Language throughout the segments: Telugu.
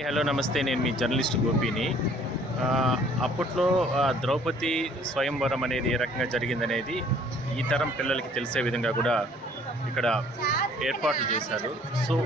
హలో నమస్తే, నేను మీ జర్నలిస్ట్ గోపిని. అప్పట్లో ద్రౌపది స్వయంవరం అనేది ఏ రకంగా జరిగిందనేది ఈ తరం పిల్లలకి తెలిసే విధంగా కూడా ఇక్కడ ఏర్పాట్లు చేశారు. సో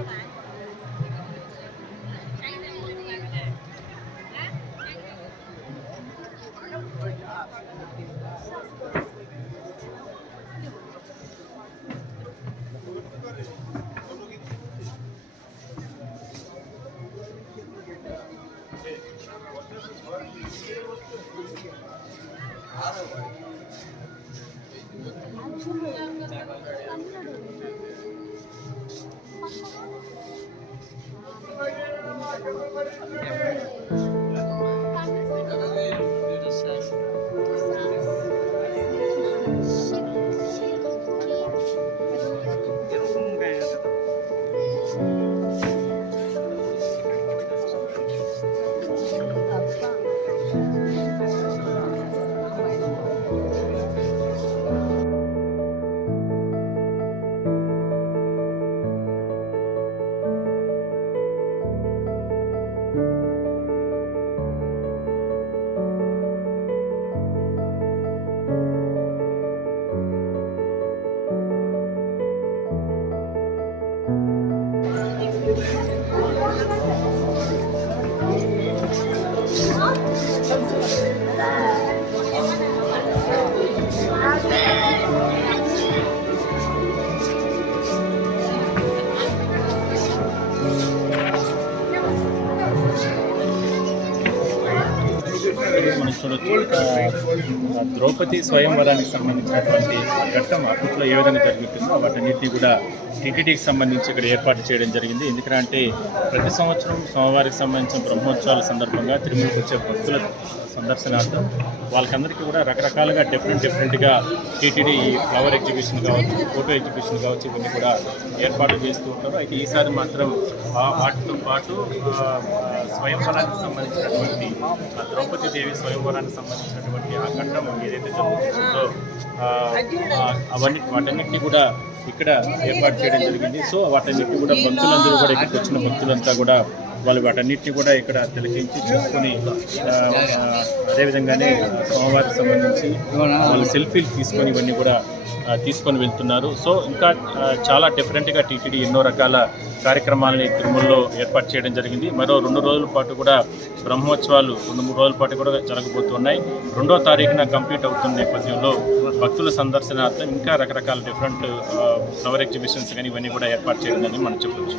మనం చూడొచ్చు, ద్రౌపది స్వయంవరానికి సంబంధించినటువంటి ఘట్టం అప్పట్లో ఏ విధంగా జరుగుతుందో వాటన్నిటిని కూడా టీటీడీకి సంబంధించి ఇక్కడ ఏర్పాటు చేయడం జరిగింది. ఎందుకంటే ప్రతి సంవత్సరం సోమవారికి సంబంధించిన బ్రహ్మోత్సవాల సందర్భంగా తిరుమలకు వచ్చే భక్తుల సందర్శనార్థం వాళ్ళకందరికీ కూడా రకరకాలుగా డిఫరెంట్గా టీటీడీ ఫ్లవర్ ఎగ్జిబిషన్ కావచ్చు, ఫోటో ఎగ్జిబిషన్ కావచ్చు, ఇవన్నీ కూడా ఏర్పాటు చేస్తూ ఉంటారు. అయితే ఈసారి మాత్రం వాటితో పాటు స్వయంవరానికి సంబంధించినటువంటి ద్రౌపది దేవి స్వయంవరానికి సంబంధించినటువంటి ఆ ఘట్టం ఏదైతే జరుగుతుందో వాటన్నిటిని కూడా ఇక్కడ ఏర్పాటు చేయడం జరిగింది. సో వాటన్నిటిని కూడా భక్తులందరూ కూడా ఇక్కడికి వచ్చిన భక్తులంతా కూడా వాళ్ళు వాటన్నిటిని కూడా ఇక్కడ తిలకించి చూసుకొని అదేవిధంగానే సోమవారికి సంబంధించి వాళ్ళు సెల్ఫీలు తీసుకొని ఇవన్నీ కూడా తీసుకొని వెళ్తున్నారు. సో ఇంకా చాలా డిఫరెంట్గా టీటీడీ ఎన్నో రకాల కార్యక్రమాలని తిరుమలలో ఏర్పాటు చేయడం జరిగింది. మరో 2 రోజుల పాటు కూడా బ్రహ్మోత్సవాలు 2-3 రోజుల పాటు కూడా జరగబోతున్నాయి. 2వ తారీఖున కంప్లీట్ అవుతున్న నేపథ్యంలో భక్తుల సందర్శనార్థం ఇంకా రకరకాల డిఫరెంట్ ఫ్లవర్ ఎగ్జిబిషన్స్ కానీ ఇవన్నీ కూడా ఏర్పాటు చేయడం మనం చెప్పవచ్చు.